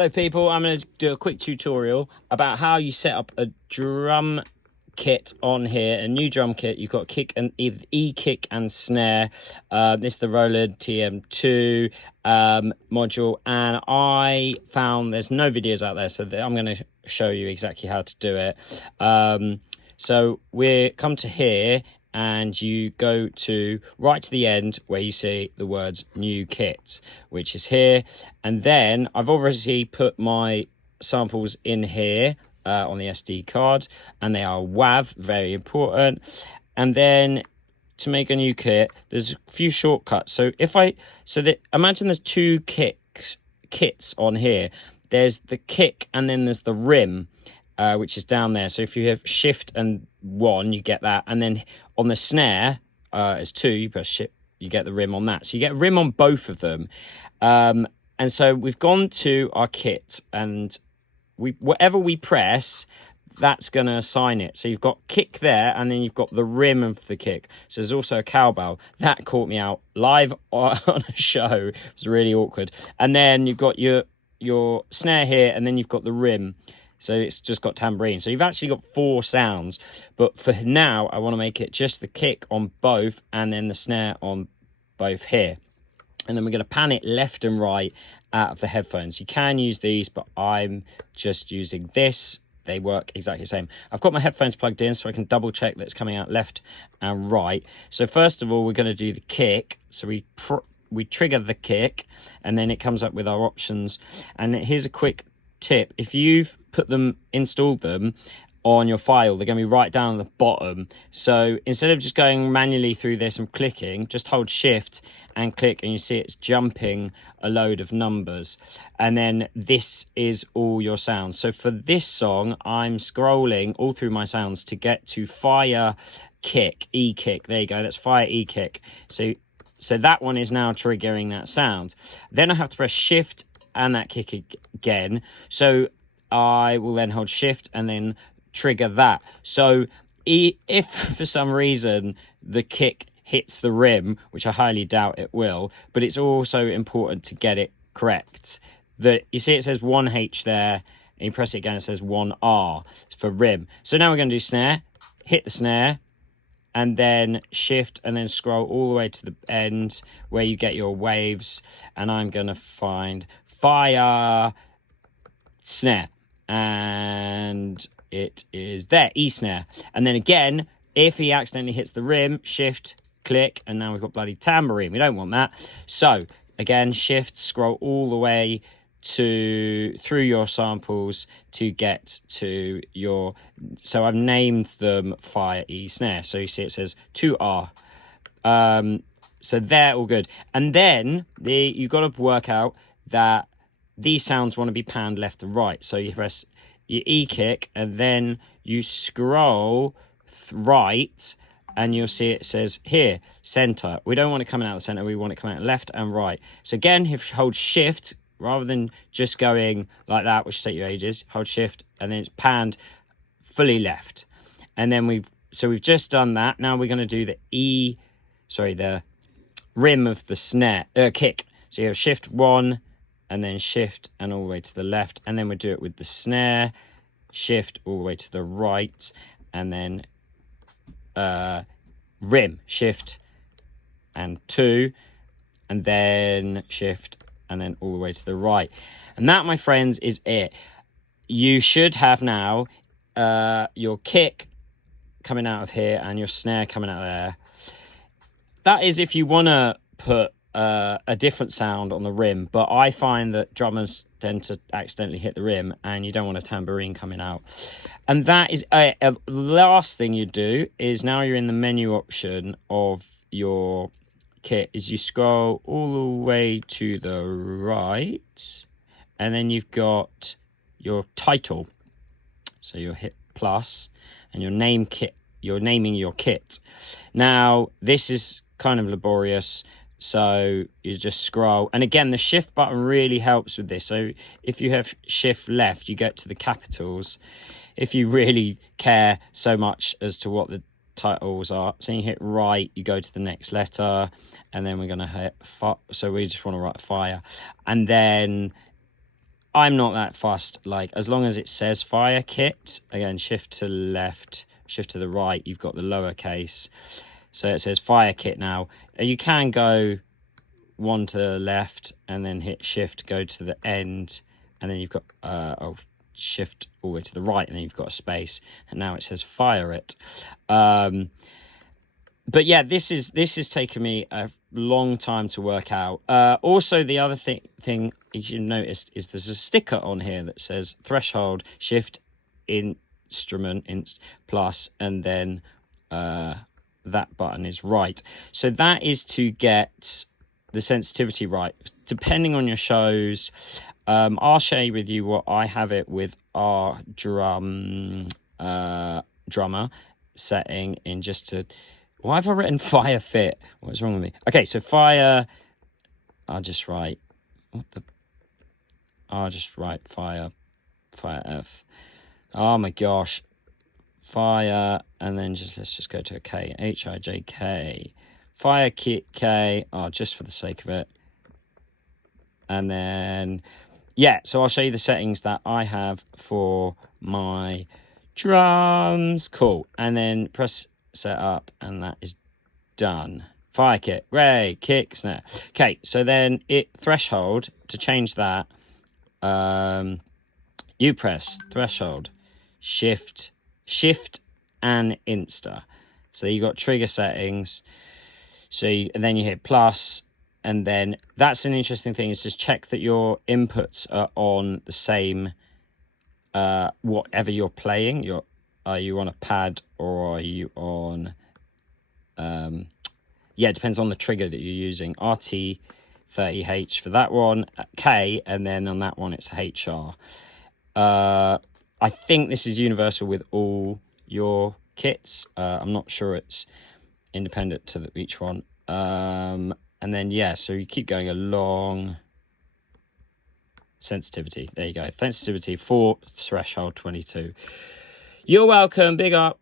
Hello people, I'm going to do a quick tutorial about how you set up a drum kit on here, a new drum kit. You've got kick and either kick and snare. This is the Roland Tm-2 module, and I found there's no videos out there, so I'm going to show you exactly how to do it. So we come to here and you go to right to the end where you see the words new kit, which is here. And then I've obviously put my samples in here on the SD card, and they are WAV, very important. And then to make a new kit, there's a few shortcuts. So imagine there's two kits on here. There's the kick and then there's the rim, which is down there. So if you have shift and 1, you get that. And then on the snare, as 2, you press shift, you get the rim on that. So you get rim on both of them. And so we've gone to our kit, and whatever we press, that's going to assign it. So you've got kick there, and then you've got the rim of the kick. So there's also a cowbell. That caught me out live on a show. It was really awkward. And then you've got your snare here, and then you've got the rim. So it's just got tambourine. So you've actually got 4 sounds. But for now, I want to make it just the kick on both and then the snare on both here. And then we're going to pan it left and right out of the headphones. You can use these, but I'm just using this. They work exactly the same. I've got my headphones plugged in so I can double check that it's coming out left and right. So first of all, we're going to do the kick. So we trigger the kick, and then it comes up with our options. And here's a quick tip: if you've installed them on your file, they're going to be right down at the bottom. So instead of just going manually through this and clicking, just hold shift and click, and you see it's jumping a load of numbers, and then this is all your sounds. So for this song, I'm scrolling all through my sounds to get to fire kick, E kick. There you go, that's fire E kick. So that one is now triggering that sound. Then I have to press shift and that kick again. So I will then hold shift and then trigger that. So if for some reason the kick hits the rim, which I highly doubt it will, but it's also important to get it correct. You see it says 1H there, and you press it again, it says 1R for rim. So now we're going to do snare, hit the snare, and then shift and then scroll all the way to the end where you get your waves, and I'm going to find fire snare, and it is there, E snare. And then again, if he accidentally hits the rim, shift, click, and now we've got bloody tambourine. We don't want that. So again, shift, scroll all the way through your samples to get to your, so I've named them fire E snare. So you see it says 2R. So they're all good. And then you've got to work out that these sounds want to be panned left and right. So you press your E kick and then you scroll right, and you'll see it says here, center. We don't want it coming out of the center. We want it coming out left and right. So again, if you hold shift, rather than just going like that, which takes you ages, hold shift and then it's panned fully left. And then we've just done that. Now we're going to do the rim of the snare, kick. So you have shift 1 and then shift and all the way to the left. And then we do it with the snare, shift all the way to the right, and then rim, shift and 2, and then shift and then all the way to the right. And that, my friends, is it. You should have now your kick coming out of here and your snare coming out of there. That is if you want to put a different sound on the rim, but I find that drummers tend to accidentally hit the rim and you don't want a tambourine coming out. And that is a last thing you do is, now you're in the menu option of your kit, is you scroll all the way to the right, and then you've got your title. So you'll hit plus and you're naming your kit. Now this is kind of laborious, so you just scroll, and again the shift button really helps with this. So if you have shift left, you get to the capitals, if you really care so much as to what the titles are. So you hit right, you go to the next letter, and then we're going to hit so we just want to write fire, and then I'm not that fussed. Like, as long as it says fire kit, again, shift to left, shift to the right, you've got the lowercase. So it says fire kit now. You can go one to the left and then hit shift, go to the end, and then you've got shift all the way to the right, and then you've got a space, and now it says fire it. But yeah, this is taken me a long time to work out. Also, the other thing you noticed is there's a sticker on here that says threshold, shift, instrument, plus, and then that button is right. So that is to get the sensitivity right. Depending on your shows, I'll share with you what I have it with our drummer setting in just to... Why have I written fire fit? What's wrong with me? Okay, so fire... I'll just write fire F. Oh my gosh. Fire, and then let's just go to a K. H-I-J-K. Fire kit K. Oh, just for the sake of it. And then, yeah, so I'll show you the settings that I have for my drums. Cool. And then press set up, and that is done. Fire kit, ray, kick, snare. Okay, so then threshold, to change that, you press threshold, shift and insta. So you got trigger settings. So and then you hit plus, and then that's an interesting thing, is just check that your inputs are on the same, whatever you're playing. Are you on a pad, or are you on, yeah, it depends on the trigger that you're using. RT30H for that one, K, and then on that one it's HR. I think this is universal with all your kits. I'm not sure it's independent to each one. And then, yeah, so you keep going along. Sensitivity, there you go. Sensitivity for threshold 22. You're welcome, big up.